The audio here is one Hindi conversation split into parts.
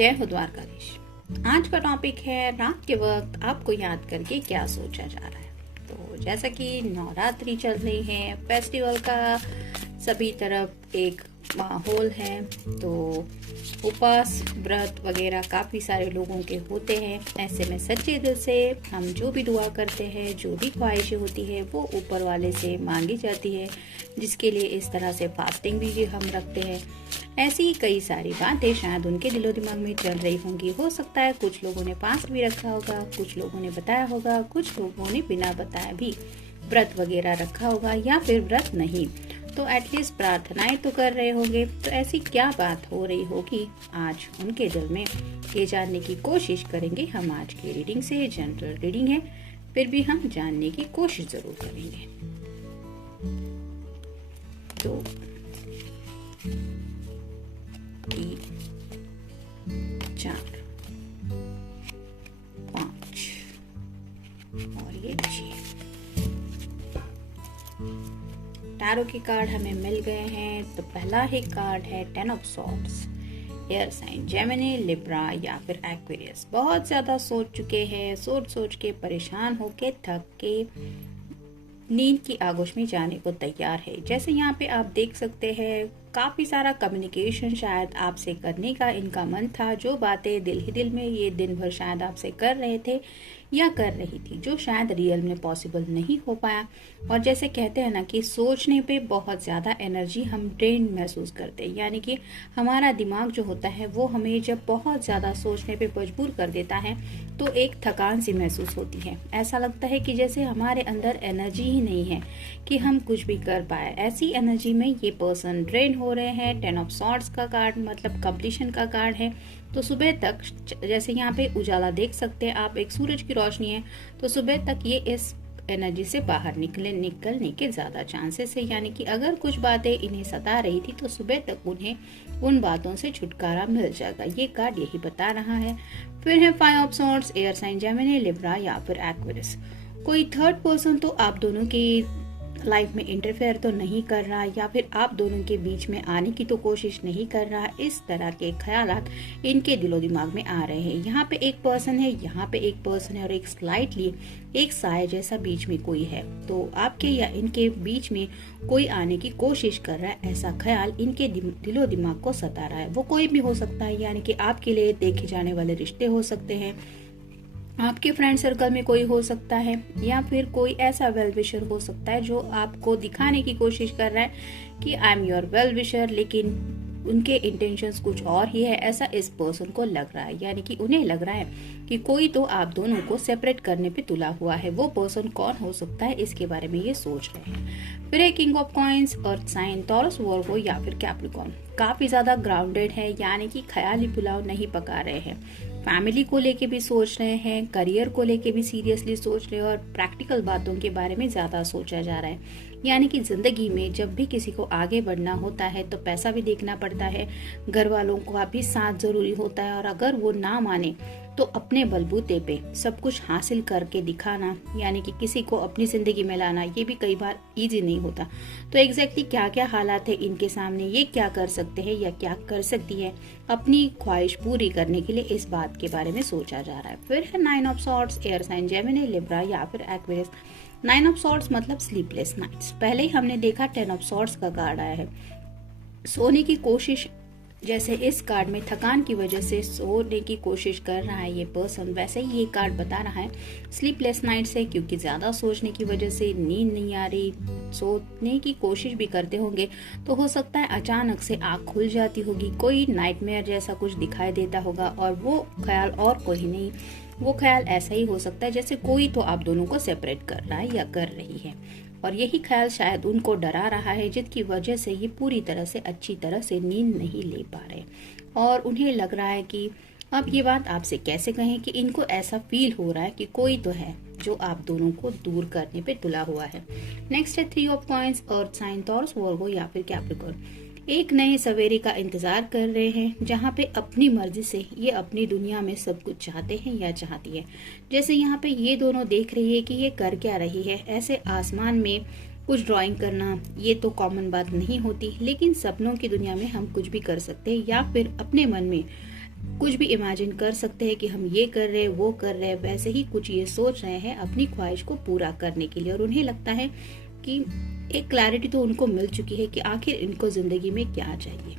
जय हो द्वारकाधीश। आज का टॉपिक है रात के वक्त आपको याद करके क्या सोचा जा रहा है। तो जैसा कि नवरात्रि चल रही है, फेस्टिवल का सभी तरफ एक माहौल है, तो उपवास व्रत वगैरह काफ़ी सारे लोगों के होते हैं। ऐसे में सच्चे दिल से हम जो भी दुआ करते हैं, जो भी ख्वाहिशें होती है, वो ऊपर वाले से मांगी जाती है, जिसके लिए इस तरह से फास्टिंग भी हम रखते हैं। ऐसी ही कई सारी बातें शायद उनके दिलो दिमाग में चल रही होंगी। हो सकता है कुछ लोगों ने फास्ट भी रखा होगा, कुछ लोगों ने बताया होगा, कुछ लोगों ने बिना बताया भी व्रत वगैरह रखा होगा, या फिर व्रत नहीं तो एटलीस्ट प्रार्थनाएं तो कर रहे होंगे। तो ऐसी क्या बात हो रही होगी आज उनके दिल में, ये जानने की कोशिश करेंगे हम आज की रीडिंग से। जनरल रीडिंग है, फिर भी हम जानने की कोशिश जरूर करेंगे। तो 3 4 5 और ये 6 टैरो के कार्ड हमें मिल गए हैं। तो पहला ही कार्ड है 10 of swords. Air sign Gemini, Libra या फिर एक्वेरियस। बहुत ज्यादा सोच चुके हैं, सोच के परेशान होके थक के नींद की आगोश में जाने को तैयार है। जैसे यहाँ पे आप देख सकते हैं काफी सारा कम्युनिकेशन शायद आपसे करने का इनका मन था। जो बातें दिल ही दिल में ये दिन भर शायद आपसे कर रहे थे या कर रही थी, जो शायद रियल में पॉसिबल नहीं हो पाया। और जैसे कहते हैं ना कि सोचने पे बहुत ज्यादा एनर्जी हम ड्रेन महसूस करते हैं, यानी कि हमारा दिमाग जो होता है वो हमें जब बहुत ज्यादा सोचने पे मजबूर कर देता है तो एक थकान सी महसूस होती है। ऐसा लगता है कि जैसे हमारे अंदर एनर्जी ही नहीं है कि हम कुछ भी कर पाए। ऐसी एनर्जी में ये पर्सन ड्रेन हो रहे हैं। 10 ऑफ सॉर्ड्स का कार्ड मतलब कंप्लीशन का कार्ड है। तो सुबह तक जैसे यहाँ पे उजाला देख सकते हैं आप, एक सूरज की रोशनी है, तो सुबह तक ये इस एनर्जी से बाहर निकलने के ज्यादा चांसेस है। यानी कि अगर कुछ बातें इन्हें सता रही थी तो सुबह तक उन्हें उन बातों से छुटकारा मिल जाएगा। ये कार्ड यही बता रहा है। फिर है 5 of swords, air sign Gemini, Libra या फिर एक्वेरियस। कोई थर्ड पर्सन तो आप दोनों की लाइफ में इंटरफेयर तो नहीं कर रहा, या फिर आप दोनों के बीच में आने की तो कोशिश नहीं कर रहा। इस तरह के ख्यालात इनके दिलो दिमाग में आ रहे हैं। यहाँ पे एक पर्सन है, यहाँ पे एक पर्सन है, और एक स्लाइटली एक साय जैसा बीच में कोई है। तो आपके या इनके बीच में कोई आने की कोशिश कर रहा है, ऐसा ख्याल इनके दिलो दिमाग को सता रहा है। वो कोई भी हो सकता है, यानी कि आपके लिए देखे जाने वाले रिश्ते हो सकते हैं, आपके फ्रेंड सर्कल में कोई हो सकता है, या फिर कोई ऐसा वेल विशर हो सकता है जो आपको दिखाने की कोशिश कर रहा है कि I am your well wisher, लेकिन उनके इंटेंशंस कुछ और ही है, ऐसा इस पर्सन को लग रहा है। यानी कि उन्हें लग रहा है कि कोई तो आप दोनों को सेपरेट करने पे तुला हुआ है। वो पर्सन कौन हो सकता है, इसके बारे में ये सोच रहे हैं। फिर है king of coins, earth sign, Taurus, Virgo या फिर कैप्रिकॉर्न। काफी ज्यादा ग्राउंडेड है, यानी कि ख्याली पुलाव नहीं पका रहे हैं। फैमिली को लेके भी सोच रहे हैं, करियर को लेके भी सीरियसली सोच रहे हैं, और प्रैक्टिकल बातों के बारे में ज्यादा सोचा जा रहा है। यानी कि जिंदगी में जब भी किसी को आगे बढ़ना होता है तो पैसा भी देखना पड़ता है, घर वालों का भी साथ जरूरी होता है, और अगर वो ना माने तो अपने बलबूते पे सब कुछ हासिल करके दिखाना, यानी कि किसी को अपनी जिंदगी में लाना, ये भी कई बार इजी नहीं होता। तो एग्जैक्टली क्या क्या हालात है इनके सामने, ये क्या कर सकते हैं या क्या कर सकती है अपनी ख्वाहिश पूरी करने के लिए, इस बात के बारे में सोचा जा रहा है। फिर है 9 of swords, air sign Gemini, Libra या फिर एक्वेरियस। 9 ऑफ सॉर्ड्स मतलब स्लीपलेस नाइट्स। पहले ही हमने देखा 10 ऑफ सॉर्ड्स का कार्ड आया है, सोने की कोशिश। जैसे इस कार्ड में थकान की वजह से सोने की कोशिश कर रहा है ये पर्सन, वैसे ही ये कार्ड बता रहा है स्लीपलेस नाइट्स है, क्योंकि ज्यादा सोचने की वजह से नींद नहीं आ रही। सोने की कोशिश भी करते होंगे तो हो सकता है अचानक से आंख खुल जाती होगी, कोई नाइटमेयर जैसा कुछ दिखाई देता होगा, और वो ख्याल और कोई नहीं, वो ख्याल ऐसा ही हो सकता है जैसे कोई तो आप दोनों को सेपरेट कर रहा है या कर रही है। और यही ख्याल शायद उनको डरा रहा है, जिसकी वजह से ये पूरी तरह से अच्छी तरह से नींद नहीं ले पा रहे। और उन्हें लग रहा है कि अब ये बात आपसे कैसे कहें कि इनको ऐसा फील हो रहा है कि कोई तो है जो आप दोनों को दूर करने पे तुला हुआ है। नेक्स्ट है 3 of coins, earth sign, Taurus, Virgo या फिर कैप्रिकॉर्न। एक नए सवेरे का इंतजार कर रहे हैं, जहाँ पे अपनी मर्जी से ये अपनी दुनिया में सब कुछ चाहते हैं या चाहती है। जैसे यहाँ पे ये दोनों देख रही है कि ये कर क्या रही है। ऐसे आसमान में कुछ ड्राइंग करना ये तो कॉमन बात नहीं होती, लेकिन सपनों की दुनिया में हम कुछ भी कर सकते हैं, या फिर अपने मन में कुछ भी इमेजिन कर सकते हैं कि हम ये कर रहे हैं, वो कर रहे हैं, वैसे ही कुछ ये सोच रहे हैं अपनी ख्वाहिश को पूरा करने के लिए। और उन्हें लगता है कि एक क्लैरिटी तो उनको मिल चुकी है कि आखिर इनको जिंदगी में क्या चाहिए।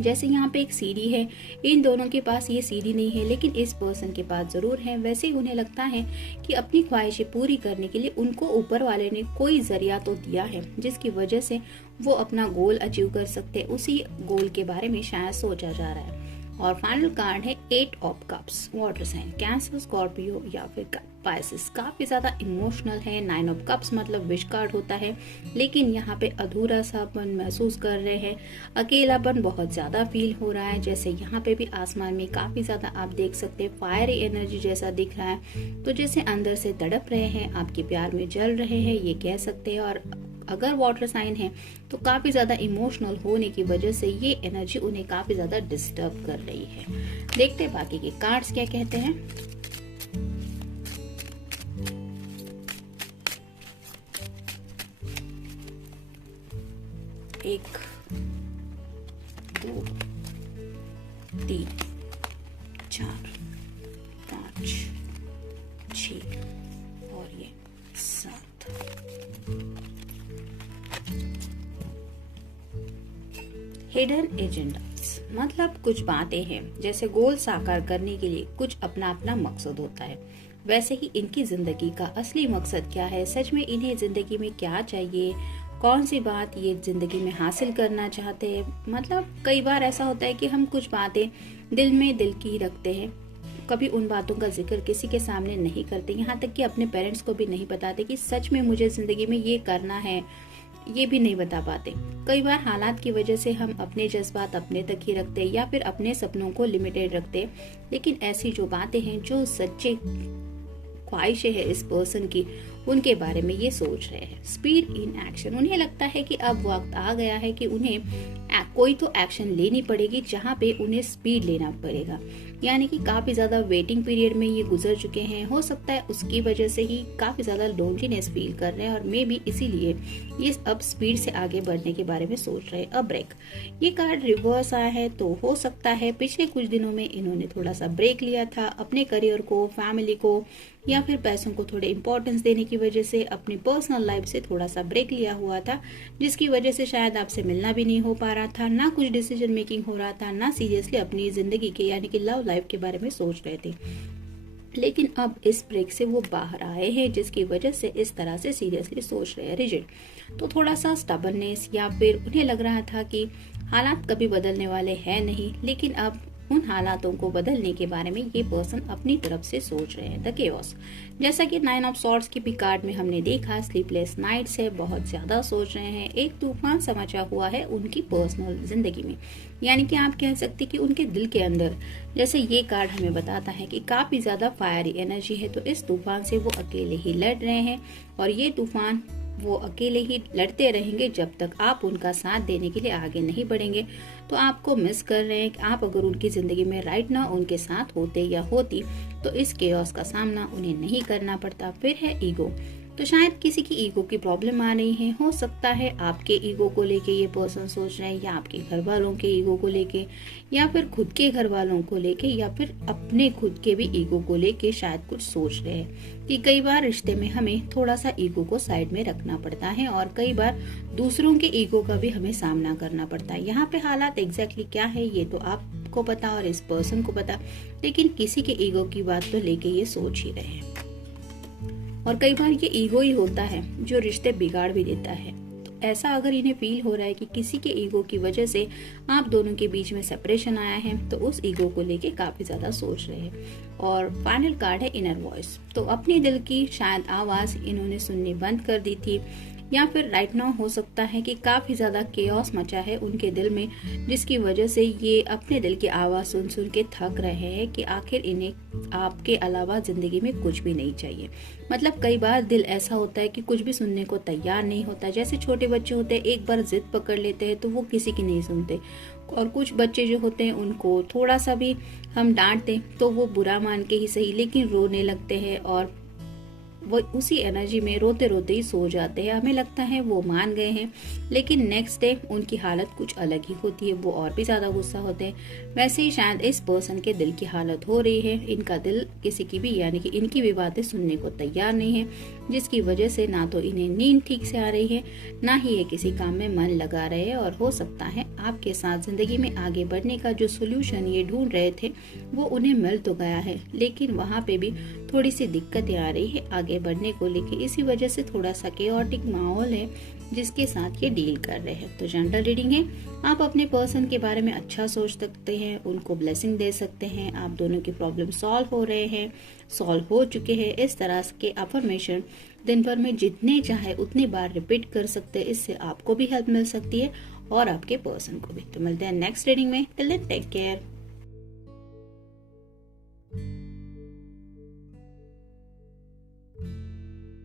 जैसे यहाँ पे एक सीढ़ी है, इन दोनों के पास ये सीढ़ी नहीं है, लेकिन इस पर्सन के पास जरूर है। वैसे ही उन्हें लगता है कि अपनी ख्वाहिशें पूरी करने के लिए उनको ऊपर वाले ने कोई जरिया तो दिया है, जिसकी वजह से वो अपना गोल अचीव कर सकते। उसी गोल के बारे में शायद सोचा जा रहा है। और फाइनल कार्ड है 8 of cups, water sign, cancer, Scorpio या फिर पाइसेस। काफी ज्यादा इमोशनल है। 9 ऑफ कप्स मतलब विश कार्ड होता है, लेकिन यहाँ पे अधूरा सापन महसूस कर रहे हैं, अकेलापन बहुत ज्यादा फील हो रहा है। जैसे यहाँ पे भी आसमान में काफी ज्यादा आप देख सकते हैं फायरी एनर्जी जैसा दिख रहा है, तो जैसे अंदर से तड़प रहे हैं, आपके प्यार में जल रहे हैं, ये कह सकते हैं। और अगर वाटर साइन है तो काफी ज्यादा इमोशनल होने की वजह से ये एनर्जी उन्हें काफी ज्यादा डिस्टर्ब कर रही है। देखते हैं बाकी के कार्ड्स क्या कहते हैं। एक, 2, 3, 4, 5, 6 और ये 7। हिडन एजेंडास मतलब कुछ बातें हैं, जैसे गोल साकार करने के लिए कुछ अपना अपना मकसद होता है, वैसे ही इनकी जिंदगी का असली मकसद क्या है, सच में इन्हें जिंदगी में क्या चाहिए, कौन सी बात ये जिंदगी में हासिल करना चाहते हैं। मतलब कई बार ऐसा होता है कि हम कुछ बातें दिल में दिल की रखते हैं, कभी उन बातों का जिक्र किसी के सामने नहीं करते, यहाँ तक कि अपने पेरेंट्स को भी नहीं बताते कि सच में मुझे जिंदगी में ये करना है, ये भी नहीं बता पाते। कई बार हालात की वजह से हम अपने जज्बात अपने तक ही रखते या फिर अपने सपनों को लिमिटेड रखते, लेकिन ऐसी जो बातें हैं, जो सच्चे ख्वाहिशें हैं इस पर्सन की, उनके बारे में ये सोच रहे हैं। स्पीड इन एक्शन, उन्हें लगता है कि अब वक्त आ गया है कि उन्हें कोई तो एक्शन लेनी पड़ेगी जहाँ पे उन्हें स्पीड लेना पड़ेगा। यानी कि काफी ज्यादा वेटिंग पीरियड में ये गुजर चुके हैं, हो सकता है उसकी वजह से ही काफी ज्यादा लोनलीनेस फील कर रहे हैं, और मे बी इसीलिए ये अब स्पीड से आगे बढ़ने के बारे में सोच रहे हैं। अब ब्रेक, ये कार्ड रिवर्स आया है, तो हो सकता है पिछले कुछ दिनों में इन्होंने थोड़ा सा ब्रेक लिया था, अपने करियर को, फैमिली को या फिर पैसों को थोड़े इंपॉर्टेंस देने की वजह से अपनी पर्सनल लाइफ से थोड़ा सा ब्रेक लिया हुआ था, जिसकी वजह से शायद आपसे मिलना भी नहीं हो पा रहा था, ना कुछ डिसीजन मेकिंग हो रहा था, ना सीरियसली अपनी जिंदगी के यानी कि लव लाइफ के बारे में सोच रहे थे। लेकिन अब इस ब्रेक से वो बाहर आए हैं, जिसकी वजह से इस तरह से सीरियसली सोच रहे हैं। रिजिड, तो थोड़ा सा स्टबर्ननेस, या फिर उन्हें लग रहा था कि हालात कभी बदलने वाले हैं नहीं, लेकिन अब उन हालातों को बदलने के बारे में ये पर्सन अपनी तरफ से सोच रहे हैं। द केओस, जैसा कि 9 ऑफ सॉर्ड्स की भी कार्ड में हमने देखा, स्लीपलेस नाइट्स है, बहुत ज्यादा सोच रहे हैं, एक तूफान सा मचा हुआ है उनकी पर्सनल जिंदगी में। यानी कि आप कह सकते कि उनके दिल के अंदर, जैसे ये कार्ड हमें बताता है कि काफी ज्यादा फायरी एनर्जी है, तो इस तूफान से वो अकेले ही लड़ रहे हैं, और ये तूफान वो अकेले ही लड़ते रहेंगे जब तक आप उनका साथ देने के लिए आगे नहीं बढ़ेंगे। तो आपको मिस कर रहे हैं कि आप अगर उनकी जिंदगी में राइट ना उनके साथ होते या होती, तो इस केओस का सामना उन्हें नहीं करना पड़ता। फिर है ईगो, तो शायद किसी की ईगो की प्रॉब्लम आ रही है, हो सकता है आपके ईगो को लेके ये पर्सन सोच रहे हैं, या आपके घर वालों के ईगो को लेके, या फिर खुद के घर वालों को लेके, या फिर अपने खुद के भी ईगो को लेके शायद कुछ सोच रहे हैं। कि कई बार रिश्ते में हमें थोड़ा सा ईगो को साइड में रखना पड़ता है, और कई बार दूसरों के ईगो का भी हमें सामना करना पड़ता है। यहाँ पे हालात एग्जैक्टली क्या है ये तो आपको पता और इस पर्सन को पता, लेकिन किसी के ईगो की बात तो लेके ये सोच ही रहे हैं। और कई बार ये ईगो ही होता है जो रिश्ते बिगाड़ भी देता है। तो ऐसा अगर इन्हें फील हो रहा है कि किसी के ईगो की वजह से आप दोनों के बीच में सेपरेशन आया है, तो उस ईगो को लेके काफी ज्यादा सोच रहे हैं। और फाइनल कार्ड है इनर वॉइस, तो अपनी दिल की शायद आवाज इन्होंने सुननी बंद कर दी थी, या फिर राइट नाउ हो सकता है कि काफी ज्यादा केओस मचा है उनके दिल में, जिसकी वजह से ये अपने दिल की आवाज सुन सुन के थक रहे हैं कि आखिर इन्हें आपके अलावा जिंदगी में कुछ भी नहीं चाहिए। मतलब कई बार दिल ऐसा होता है कि कुछ भी सुनने को तैयार नहीं होता। जैसे छोटे बच्चे होते हैं, एक बार जिद पकड़ लेते हैं तो वो किसी की नहीं सुनते, और कुछ बच्चे जो होते हैं उनको थोड़ा सा भी हम डांट दें तो वो बुरा मान के ही सही लेकिन रोने लगते हैं और वो उसी एनर्जी में रोते रोते ही सो जाते हैं। हमें लगता है वो मान गए हैं, लेकिन नेक्स्ट डे उनकी हालत कुछ अलग ही होती है, वो और भी ज्यादा गुस्सा होते हैं। वैसे ही शायद इस पर्सन के दिल की हालत हो रही है। इनका दिल किसी की भी यानी कि इनकी भी बातें सुनने को तैयार नहीं है, जिसकी वजह से ना तो इन्हें नींद ठीक से आ रही है, ना ही ये किसी काम में मन लगा रहे हैं। और हो सकता है आपके साथ जिंदगी में आगे बढ़ने का जो सोल्यूशन ये ढूंढ रहे थे वो उन्हें मिल तो गया है, लेकिन वहाँ पे भी थोड़ी सी दिक्कतें आ रही है आगे बढ़ने को लेके। इसी वजह से थोड़ा सा केओटिक माहौल है जिसके साथ ये डील कर रहे हैं। तो जनरल रीडिंग है, आप अपने पर्सन के बारे में अच्छा सोच सकते हैं, उनको ब्लेसिंग दे सकते हैं। आप दोनों की प्रॉब्लम सॉल्व हो रहे हैं, सॉल्व हो चुके हैं। इस तरह के अफर्मेशन दिन भर में जितने चाहे उतनी बार रिपीट कर सकते हैं। इससे आपको भी हेल्प मिल सकती है और आपके पर्सन को भी। तो मिलते हैं नेक्स्ट रीडिंग में। Till then take care.